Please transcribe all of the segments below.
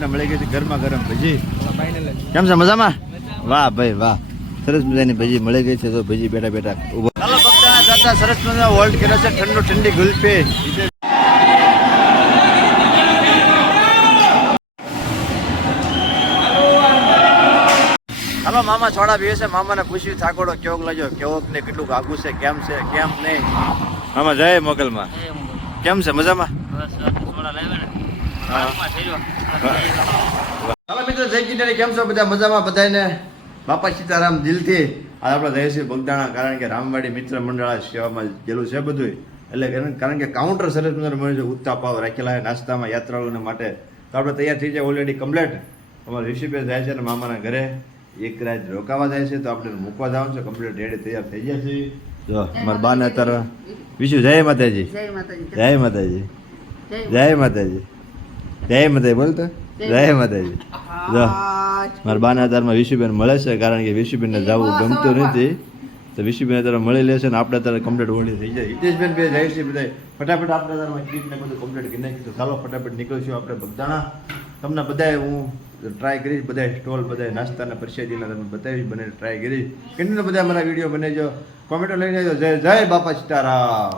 આપને મળી ગઈ છે ગરમા ગરમ ભજી. કેમ છે મજામાં? વાહ ભાઈ વાહ, સરસ મજાની ભજી મળી ગઈ છે. તો ભજી બેઠા બેઠા ઉભો. ચાલો બગદાણા જાતા સરસ મજા હોલ્ડ કરે છે ઠંડુ ઠંડી ગુલ્ફી. હાલો મામા છોડા પીવે છે. મામાને પૂછ્યું થાકોડો કેવોક લાગ્યો, કેવોક ને કેટલું આગું છે, કેમ નહીં. મામા જય મોગલમાં. કેમ છે મજામાં? હાલો મિત્રો જય કિનારી, કેમ છો બધા? મજામાં બધાને? બાપા સીતારામ દિલથી. આ આપણે રહીએ છીએ બગદાણા, કારણ કે રામવાડી મિત્ર મંડળ સેવામાં ગયેલું છે બધું. એટલે કારણ કે કાઉન્ટર સરસ મજાનું મળ્યું છે, ઉત્તાપાવ રાખેલા છે નાસ્તામાં યાત્રાળુઓને માટે. તો આપણે તૈયાર થઈ જાય ઓલરેડી કમ્પ્લેટ. અમારે ઋષિભાઈ જાય છે ને મામાના ઘરે એક રાત રોકાવા જાય છે, તો આપણે મૂકવા જવાનું છે. કમ્પ્લીટ રેડી તૈયાર થઈ ગયા છે. જો મારા બાને અત્યારે વિશુ જય માતાજી. જય માતાજી. જય માતાજી. જય માતાજી બોલતો. જય માતાજી. જો મારા બાના અત્યારમાં વિશુબેન મળે છે, કારણ કે વિશુબેનને જવું ગમતું નથી. તો વિશુબેન અત્યારે મળી લેશે ને આપણે અત્યારે કમ્પ્લીટ ઓળી થઈ જાય. હિતેશબેન બે જાય છે બધા ફટાફટ. આપણે અત્યારમાં કીટને બધું કમ્પ્લીટ કરી નાખ્યું. તો ચાલો ફટાફટ નીકળશું આપણે બગદાણા. તમને બધાએ હું ટ્રાય કરીશ, બધા સ્ટોલ, બધા નાસ્તાના પ્રસાદીના તમને બતાવીશ, બને ટ્રાય કરીશ. કેટલું બધા મારા વિડીયો બનાવજો, કોમેન્ટો લઈને આવજો. જય બાપા સીતારામ.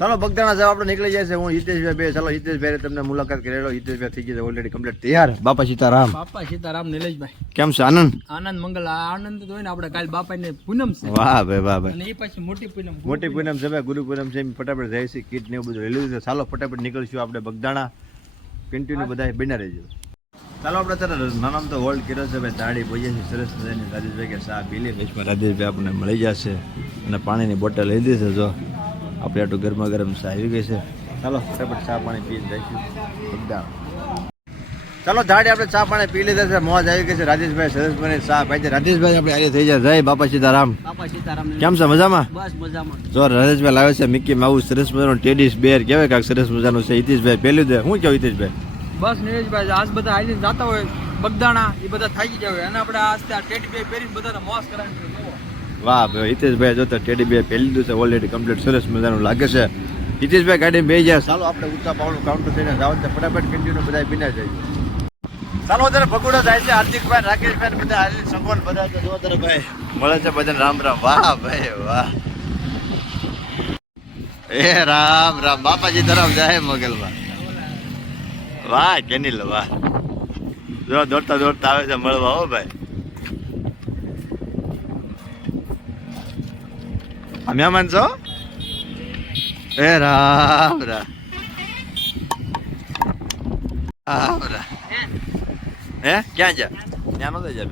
ચાલો બગદાણા જવા આપણે નીકળી જાય છે. હું હિતેશભાઈ બે. ચાલો હિતેશભાઈ તમને મુલાકાત કરેલો. હિતેશભાઈ થઈ ગયા ઓલરેડી કમ્પ્લીટ તૈયાર. બાપા સીતારામ. બાપા સીતારામ. નિલેશભાઈ કેમ છે? આનંદ મંગલ. આનંદ તો હોય ને આપણે કાલ બાપાને પૂનમ છે. વાહ ભાઈ વાહ ભાઈ. અને એ પછી મોટી પૂનમ છે ભાઈ, ગુરુ પૂનમ છે. ફટાફટ જાય છે, કીટ ને એવું બધું લઈ લીધું છે. ચાલો ફટાફટ નીકળશું આપણે બગદાણા. કન્ટિન્યુ બધા બિના રહેજો. ચાલો આપણે અત્યારે નાનામ તો હોલ્ડ કર્યો છે ભાઈ. દાડી પહોંચે છે સરસ મજાની. રાજેશભાઈ કે ચા પી લે. વેચમાં રાજેશભાઈ આપણને મળી જશે અને પાણીની બોટલ લઈ દીધી છે. જો આપણે આટલું ગરમા ગરમ ચા આવી ગઈ છે. ચાલો ફટાફટ ચા પાણી પીને જઈશું બગદાણા. ચાલો દાડી આપણે ચા પાણી પી લીધા છે, મોજ આવી ગઈ છે. રાજેશભાઈ સરસ મને ચા પાઈ છે. રાજેશભાઈ આપણે આજે થઈ જાય. જય બાપા સીતારામ. કેમ છે? મજામાં? બસ મજામાં. જો રાજેશભાઈ લાવે છે મિકી માઉસ સરસ મજાનું ટેડીસ બેર કહેવાય કાંક સરસ મજાનું છે. હિતેશભાઈ પેલું દે. શું કહું હિતેશભાઈ? બસ નીરજભાઈ આજ બધા આવીને જતા હોય બગદાણા, એ બધા થાકી ગયા હોય અને આપણે આ ટેડી બે પહેરીને બધાને મોજ કરાવી. વાહ ભાઈ હિતેશભાઈ જોતા ટેડી બે પહેરી લીધું છે ઓલરેડી કમ્પ્લીટ. સરસ મજાનું લાગે છે. હિતેશભાઈ ગાડી બે જાય. ચાલો આપણે ઉત્તા પાવનું કાઉન્ટર થઈને જાવ તો ફટાફટ કન્ટિન્યુ બધા બિના જાય. ચાલો અત્યારે ભગોડા જાય છે. હાર્દિકભાઈ, રાકેશભાઈ બધા હાલી સંગોન બધા જો અત્યારે ભાઈ મળે છે બધાને. રામ રામ. વાહ ભાઈ વાહ. એ રામ રામ. બાપાજી તરફ જાય મોગલમાં. વાહ કેનિલ વાહ. જો દોડતા દોડતા આવે છે મળવા. હો ભાઈ આ મહેમાન છો? એ રામ રામ. હે ક્યાં જા? ત્યાં નતો જા.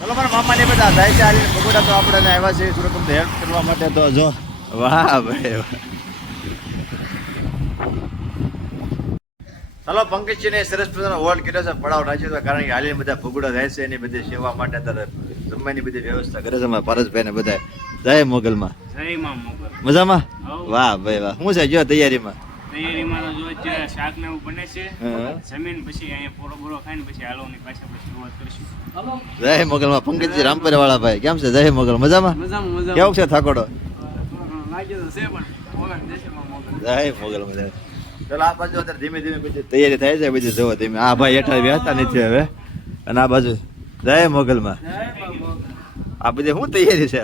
ચલો મારા મામા ને બધા જાય છે હાલી ભગોડા. તો આપણે આવ્યા છે થોડુંક તમને હેલ્પ કરવા માટે. તો જો વાહ ભાઈ વાહ. ચાલો પંકજજી ને સરસ મજાનો હોલ્ડ કર્યો છે, પડાવ રાખ્યો છે, કારણ કે હાલી બધા ભગોડા જાય છે એની બધી સેવા માટે અત્યારે જમવાની બધી વ્યવસ્થા કરે છે અમારા પારસભાઈ ને બધા. જય મોગલમાં. જય માં મોગલ. મજામાં? વાહ ભાઈ વાહ. શું છે જો તૈયારીમાં? તૈયારીમાં જો શાક ને એવું બને છે. જમીન પછી અહીંયા પોળો બોળો ખાઈને પછી હાલોની પાછા પછી શરૂઆત કરીશું. જય મોગલમાં. પંકજજી રામપર વાળા ભાઈ કેમ છે? જય મોગલ. મજામાં? કેવું છે થાકોડો? જય મોગલ મજા. ચાલો આ બાજુ અત્યારે ધીમે ધીમે બધી તૈયારી થાય છે બધી. જોવો ધીમે. આ ભાઈ હેઠળ બેસતા નથી હવે. અને આ બાજુ જય મોગલમાં. આ બધી શું તૈયારી છે?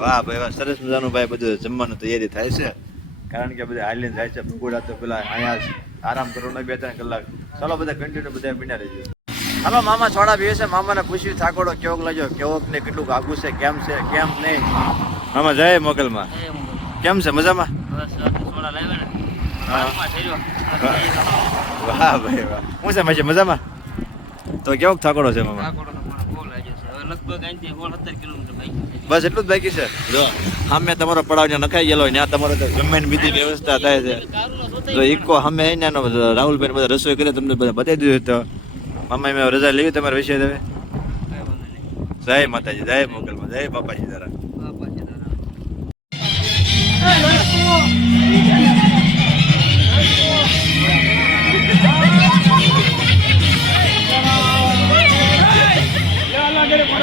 વાહ ભાઈ વાહ. સરસ મજાનું ભાઈ બધું જમવાનું તૈયારી થાય છે, કારણ કે બધા હાલીને જાય છે ભગોડા. તો પેલા અહીંયા આરામ કરવાનો 2-3 કલાક. ચાલો બધા કન્ટિન્યુ બધા બિના રહેજો. હાલો મામા છોડા પીવે છે. મામાને પૂછ્યું થાકોડો કેવોક લાગ્યો, કેવોક ને કેટલું આગું છે, કેમ નહીં. મામા જય મોગલમાં. કેમ છે? મજામાં? વાહ ભાઈ વાહ. શું છે મજા? મજામાં? તો કેવોક થાકોડો છે મામા? બસ એટલું જ બાકી છે. જો સામે તમારો પડાવ ત્યાં નખાઈ ગયેલો, ત્યાં તમારો જમવાની બીજી વ્યવસ્થા થાય છે. તો ઇકો સામે રાહુલભાઈ બધા રસોઈ કરે, તમને બધા બતાવી દીધું. તો મામા મેં રજા લેવી તમારા વિશે હવે. જય માતાજી. જય મોગલમાં. જય બાપાજી તારા.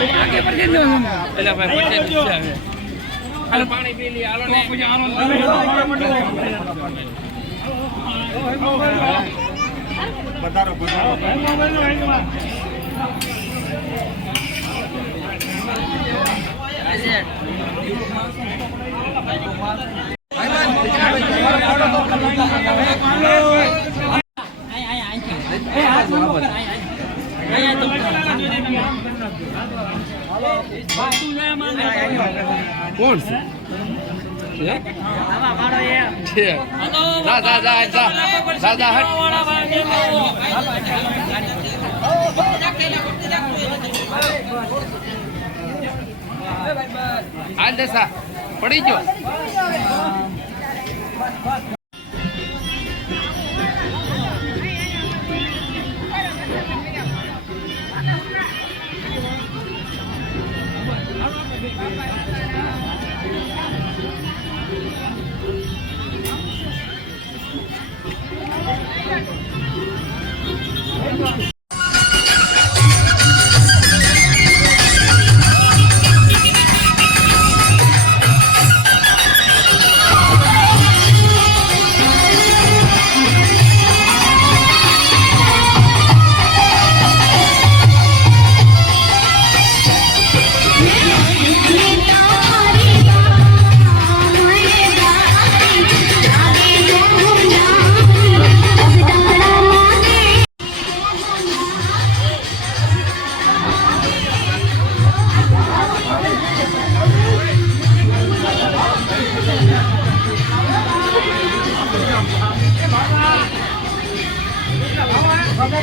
એટલે ભાઈ પછી જ છે હવે. હાલો પાણી પી લઈએ હાલો ને પછી આનો કોણ છે? છે. જા જા જા જા જા જા હટ. હાલ દસા પડી ગયો.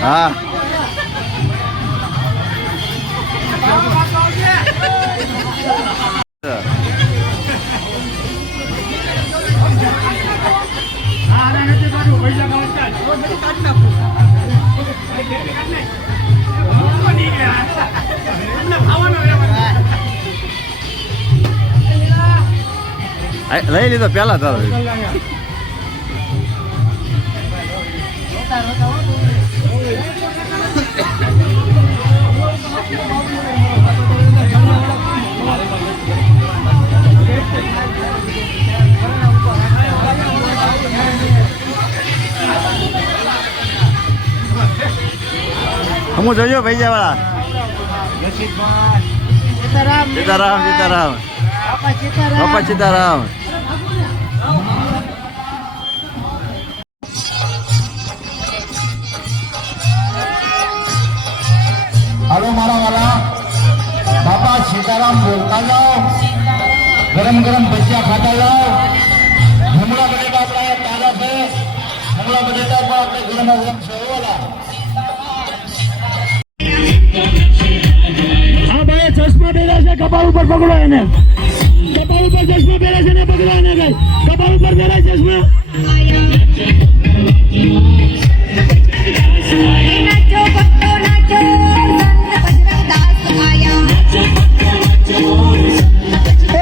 હા લઈ લીધો પેલા તારો હમું જોજો ભાઈ વાળા સીતારામ સીતારામ બાપા સીતારામ હાલો મારા વાલા બાપા સીતારામ બોલતા જાઓ ગરમ ગરમ ભજીયા ખાતા જાઓ ભમણા બટેટા આપણા તાજા છે ભમણા બટેટા પણ આપણે ગરમ ગરમ સેવવાલા હા ભાઈ ચશ્મા પહેર્યા છે કપાળ ઉપર પકડો એને કપાળ ઉપર ચશ્મા પહેર્યા છે ને પકડો એને ભાઈ કપાળ ઉપર પહેર્યા ચશ્મા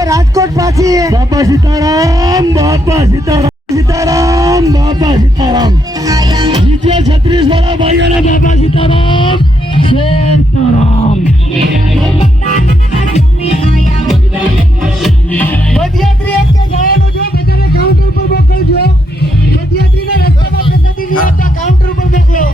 રાજકોટ પાછી બાપા સીતારામ બાપા સીતારામ સીતારામ બાપા સીતારામ નીચે 36 વાળા ભાઈઓને બાપા સીતારામ સીતારામ પદયાત્રી એક કે જવાનું જો બધાને કાઉન્ટર પર મોકલજો પદયાત્રીને રસ્તામાં પ્રસાદી નહીં આપતા કાઉન્ટર પર મોકલો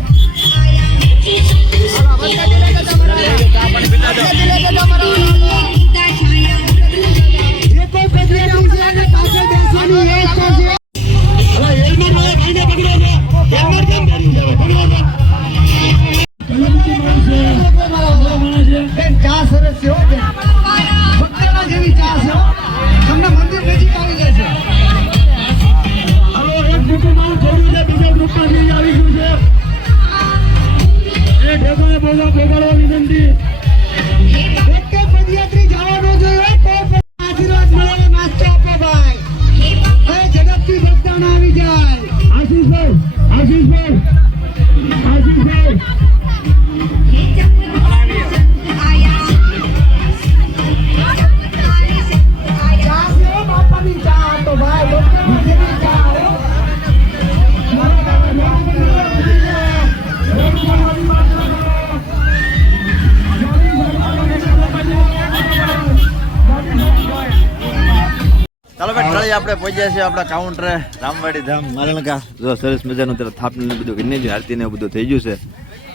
ચાલો ભાઈ ઠળી આપણે પહોંચ્યા છીએ આપણા કાઉન્ટરે રામવાડી ધામ મારણકા. જો સરસ મજાનું ત્યારે થાપને ને બધું ગણી આરતી ને બધું થઈ ગયું છે.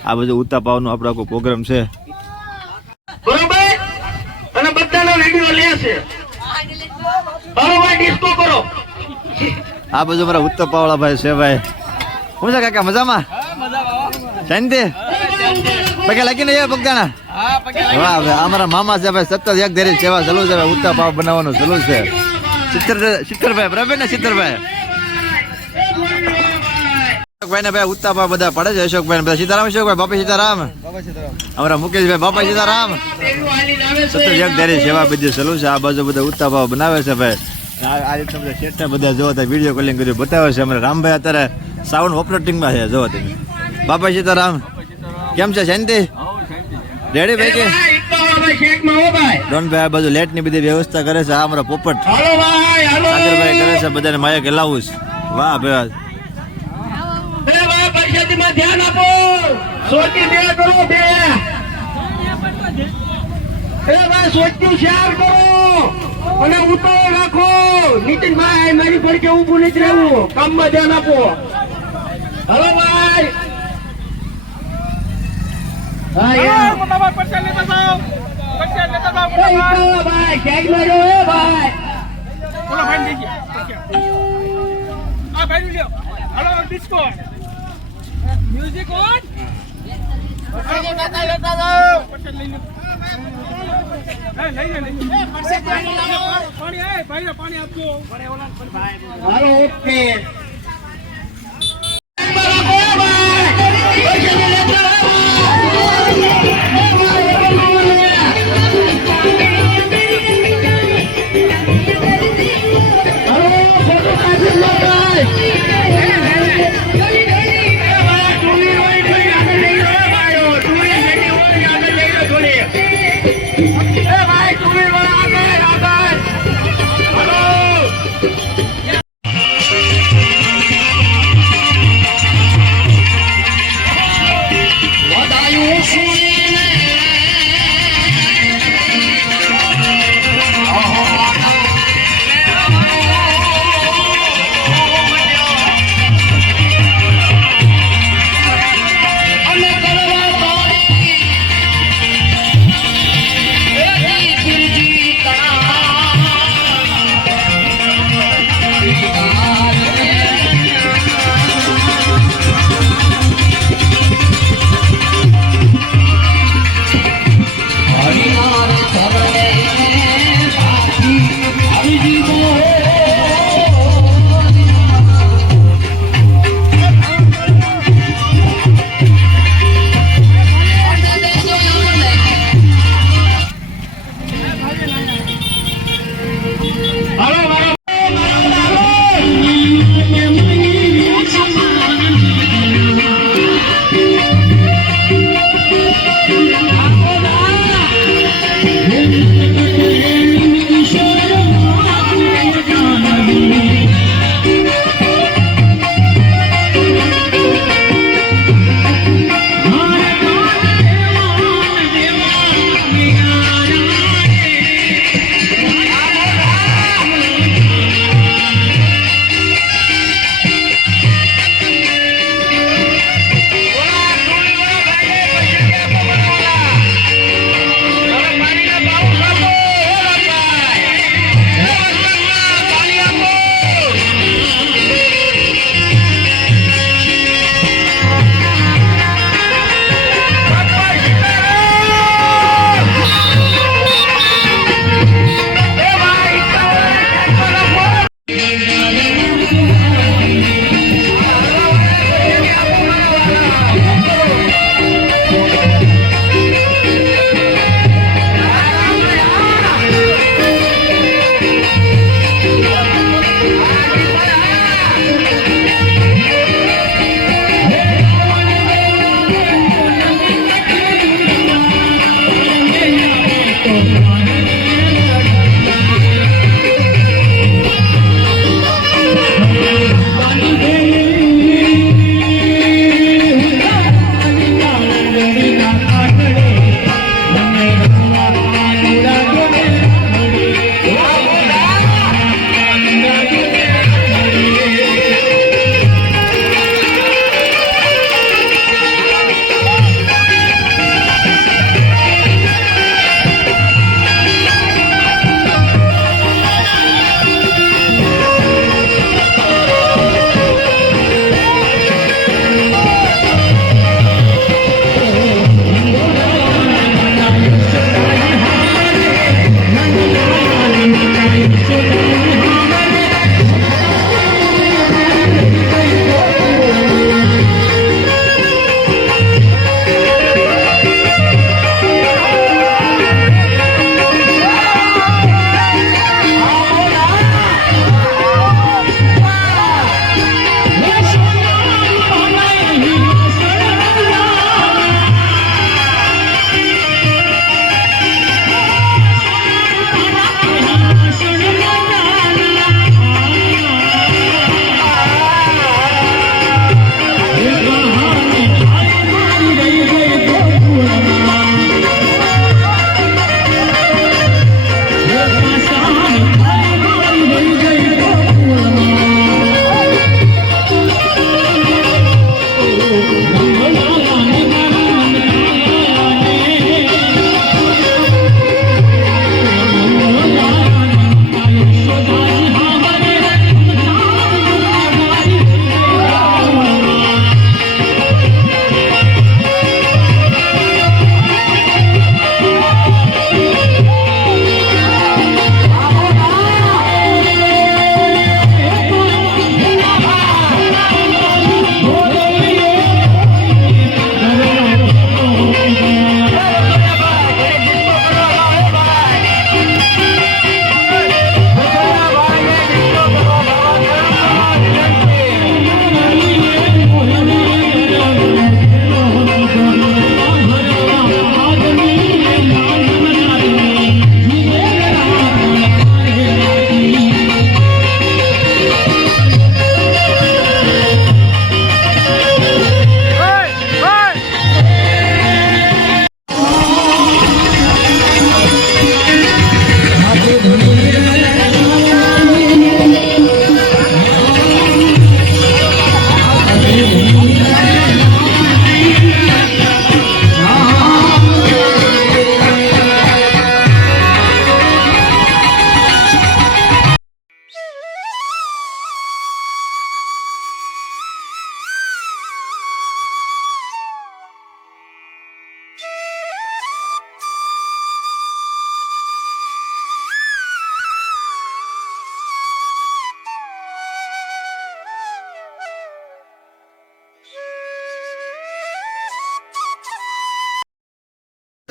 આ બધું ઉતાપાવનો આપણો આખો પ્રોગ્રામ છે બરોબર અને બધાનો વિડિયો લે છે બરોબર ડિસ્કો કરો આ બધું મારા ઉત્તપાવાળા ભાઈ છે ભાઈ. શું છે કાકા મજામાં? શાંતિ પગે લાગીને એ બગદાણા. વાહ ભાઈ અમારા મામા છે ભાઈ સતત એક ધેરી સેવા ચાલુ છે ભાઈ. ઉત્તપાવ બનાવવાનું ચાલુ છે. સિત્તરભાઈ બરાબર ને સિત્તરભાઈ અશોકભાઈ ને ભાઈ ઉત્તાપા બધા પડે છે. અશોકભાઈ બધા સીતારામ અશોકભાઈ બાપા સીતારામ અમારા મુકેશભાઈ બાપા સીતારામ સતત એક ધેરી સેવા બધી ચાલુ છે. આ બાજુ બધા ઉત્તાપા બનાવે છે ભાઈ. આ રીતના બધા શેઠા બધા જોવો તો વિડીયો કોલિંગ કર્યું બતાવે છે. અમારા રામભાઈ અત્યારે સાઉન્ડ ઓપરેટિંગમાં છે. જોવો તમે બાપા સીતારામ કેમ છે શાંતિ રેડી ભાઈ કે ડોનભાઈ આ બાજુ લેટ ની બધી વ્યવસ્થા કરે છે. આ અમારા પોપટ સાગરભાઈ કરે છે બધાને માયા ગેલાવું છે. વાહ ભાઈ ધ્યાન આપો સોચી બે કરો બે ભાઈ સોચી શેર કરો અને ઉતાર રાખો. નીતિનભાઈ મારી પડકે ઊભું નથી રહેવું કામમાં ધ્યાન આપો. હલો ભાઈ ભાઈ ક્યાંક માર્યો હે ભાઈ મ્યુઝિક ઓન પાણી આપજો. હાલો ઓકે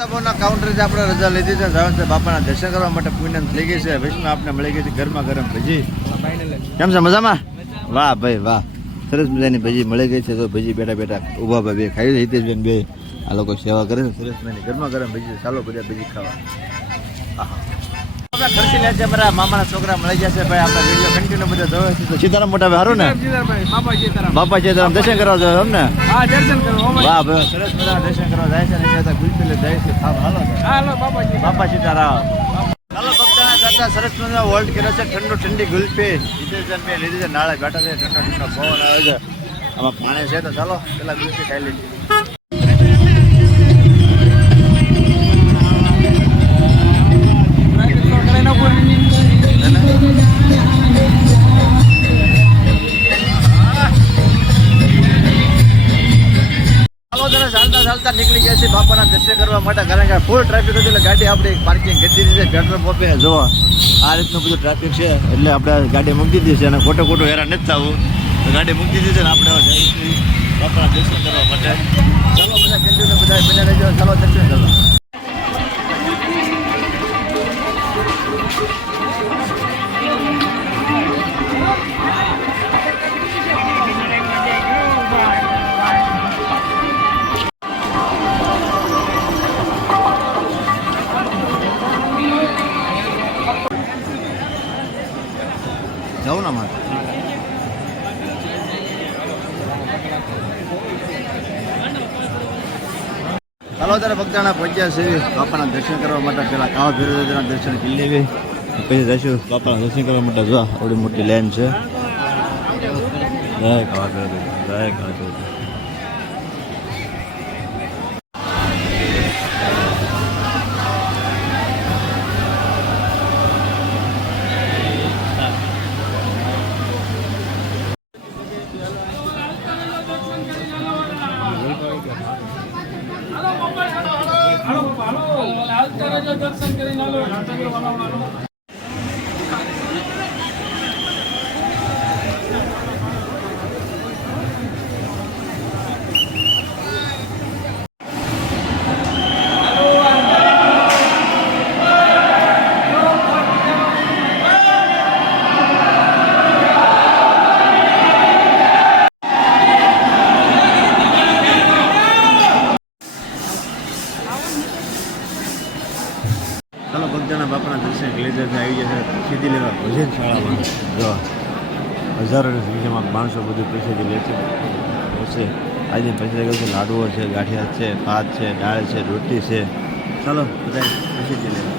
બપોરના કાઉન્ટરેથી આપણે રજા લીધી છે જવાનું છે બાપાના દર્શન કરવા માટે પૂનમ થઈ ગઈ છે વૈષ્ણવ આપણે મળી ગઈ છે ગરમા ગરમ ભજી કેમ છે મજામાં વાહ ભાઈ વાહ સરસ મજાની ભજી મળી ગઈ છે તો ભજી બેઠા બેઠા ઊભા ભાઈ બે ખાઈ છે હિતેશબેન બે આ લોકો સેવા કરે છે સરસ મજાની ગરમા ગરમ ભજી ચાલો બધા ભજી ખાવા આપણે ખર્ચી લે છે અમારા મામાના છોકરા મળી ગયા છે ભાઈ આપણે વિડીયો કન્ટિન્યુ બધા જોવે છે તો સીતારામ મોટા ભાઈ સારું ને બાપા સીતારામ દર્શન કરવા જાવ એમ ને હા દર્શન કરો વાહ ભાઈ સરસ મજાના દર્શન કરવા જાય છે ને ત્યાં ગુલપી લઈ જાય છે હાલો બાપા સીતારામ ચાલો ભક્તના જાતા સરસ મજાનો વોલ્ટ કર્યો છે ઠંડી ગુલપી હિતેશબેન બે લીધી છે નાળે બેઠા છે ઠંડો પવન આવે છે આમાં પાણી છે તો ચાલો પેલા ગુલપી ખાઈ લીધી ચાલતા નીકળી ગયા છે બાપાના દર્શન કરવા માટે કારણ કે ફૂલ ટ્રાફિક હતું એટલે ગાડી આપણી પાર્કિંગ કરી દીધી છે પેટ્રોલ પંપે જોવા આ રીતનું બધું ટ્રાફિક છે એટલે આપણે ગાડી મૂકી દીધી છે અને ખોટું હેરાન નથી થવું તો ગાડી મૂકી દીધી છે ને આપણે જઈએ છીએ બાપાના દર્શન કરવા માટે ચાલો બધા કન્ટિન્યુ બધા બને રહેજો ચાલો દર્શન કરવા જાઉં ના મારે ચાલો ત્યારે બગદાણા પહોંચ્યા છે બાપાના દર્શન કરવા માટે પેલા કાવા ફેરવના દર્શન કરી લેવી પછી જઈશું બાપાના દર્શન કરવા માટે જો આવડી મોટી લાઈન છે જય કાવા ફેરવ જય કાવા ફેરવ દર્શન કરીને ચાલો બગદાણા બાપાના દર્શન લીધે આવી ગયા છે સીધી લેવા ભજન શાળામાં જો હજારોની સંખ્યામાં માણસો બધું પૈસાથી લે છે પછી આજે પૈસા ગયો છે લાડુઓ છે ગાંઠિયા છે ભાત છે દાળ છે રોટી છે ચાલો બધા પૈસાથી લેવા